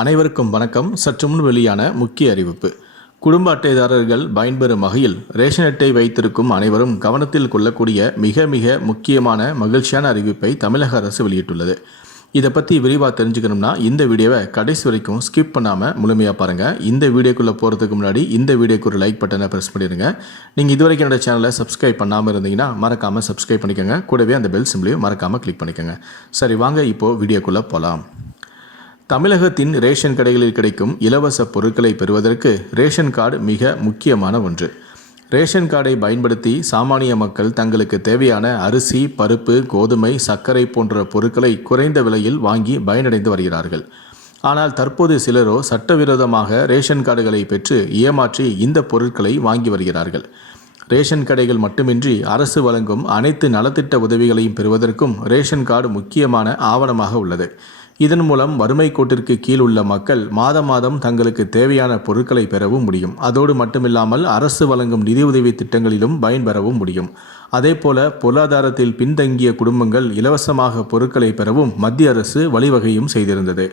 அனைவருக்கும் வணக்கம். சற்று முன் வெளியான முக்கிய அறிவிப்பு. குடும்ப அட்டைதாரர்கள் பயன்பெறும் வகையில் ரேஷன் அட்டை வைத்திருக்கும் அனைவரும் கவனத்தில் கொள்ளக்கூடிய மிக மிக முக்கியமான மகிழ்ச்சியான அறிவிப்பை தமிழக அரசு வெளியிட்டுள்ளது. இதை பற்றி விரிவாக தெரிஞ்சுக்கணும்னா இந்த வீடியோவை கடைசி வரைக்கும் ஸ்கிப் பண்ணாமல் முழுமையாக பாருங்கள். இந்த வீடியோக்குள்ளே போகிறதுக்கு முன்னாடி இந்த வீடியோக்கு ஒரு லைக் பட்டனை ப்ரெஸ் பண்ணிடுங்க. நீங்கள் இதுவரைக்கும் என்னோட சேனலை சப்ஸ்கிரைப் பண்ணாமல் இருந்தீங்கன்னா மறக்காமல் சப்ஸ்கிரைப் பண்ணிக்கோங்க. கூடவே அந்த பெல் சிம்பிளையும் மறக்காமல் கிளிக் பண்ணிக்கோங்க. சரி, வாங்க இப்போது வீடியோக்குள்ளே போகலாம். தமிழகத்தின் ரேஷன் கடைகளில் கிடைக்கும் இலவச பொருட்களை பெறுவதற்கு ரேஷன் கார்டு மிக முக்கியமான ஒன்று. ரேஷன் கார்டை பயன்படுத்தி சாமானிய மக்கள் தங்களுக்கு தேவையான அரிசி, பருப்பு, கோதுமை, சர்க்கரை போன்ற பொருட்களை குறைந்த விலையில் வாங்கி பயனடைந்து வருகிறார்கள். ஆனால் தற்போது சிலரோ சட்டவிரோதமாக ரேஷன் கார்டுகளை பெற்று ஏமாற்றி இந்த பொருட்களை வாங்கி வருகிறார்கள். ரேஷன் கடைகள் மட்டுமின்றி அரசு வழங்கும் அனைத்து நலத்திட்ட உதவிகளையும் பெறுவதற்கும் ரேஷன் கார்டு முக்கியமான ஆவணமாக உள்ளது. இதன் மூலம் வறுமை கோட்டிற்கு கீழ் உள்ள மக்கள் மாதம் தங்களுக்கு தேவையான பொருட்களை பெறவும் முடியும். அதோடு மட்டுமில்லாமல் அரசு வழங்கும் நிதியுதவி திட்டங்களிலும் பயன்பெறவும் முடியும். அதேபோல பொருளாதாரத்தில் பின்தங்கிய குடும்பங்கள் இலவசமாக பொருட்களை பெறவும் மத்திய அரசு வழிவகையும் செய்திருந்தது.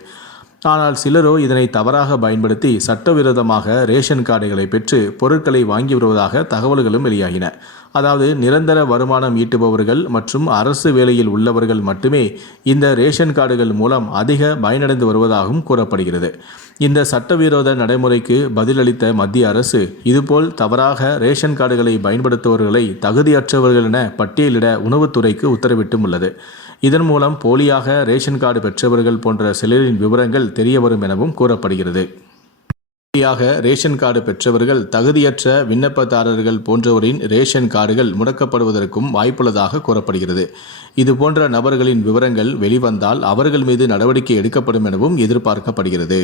ஆனால் சிலரோ இதனை தவறாக பயன்படுத்தி சட்டவிரோதமாக ரேஷன் கார்டுகளை பெற்று பொருட்களை வாங்கி வருவதாக தகவல்களும் வெளியாகின. அதாவது நிரந்தர வருமானம் ஈட்டுபவர்கள் மற்றும் அரசு வேலையில் உள்ளவர்கள் மட்டுமே இந்த ரேஷன் கார்டுகள் மூலம் அதிக பயனடைந்து வருவதாகவும் கூறப்படுகிறது. இந்த சட்டவிரோத நடைமுறைக்கு பதிலளித்த மத்திய அரசு இதுபோல் தவறாக ரேஷன் கார்டுகளை பயன்படுத்துபவர்களை தகுதியற்றவர்கள் என பட்டியலிட உணவுத்துறைக்கு உத்தரவிட்டும் உள்ளது. இதன் மூலம் போலியாக ரேஷன் கார்டு பெற்றவர்கள் போன்ற சிலரின் விவரங்கள் தெரியவரும் எனவும் கூறப்படுகிறது. ரேஷன் கார்டு பெற்றவர்கள் தகுதியற்ற விண்ணப்பதாரர்கள் போன்றவரின் ரேஷன் கார்டுகள் முடக்கப்படுவதற்கும் வாய்ப்புள்ளதாக கூறப்படுகிறது. இதுபோன்ற நபர்களின் விவரங்கள் வெளிவந்தால் அவர்கள் மீது நடவடிக்கை எடுக்கப்படும் எனவும் எதிர்பார்க்கப்படுகிறது.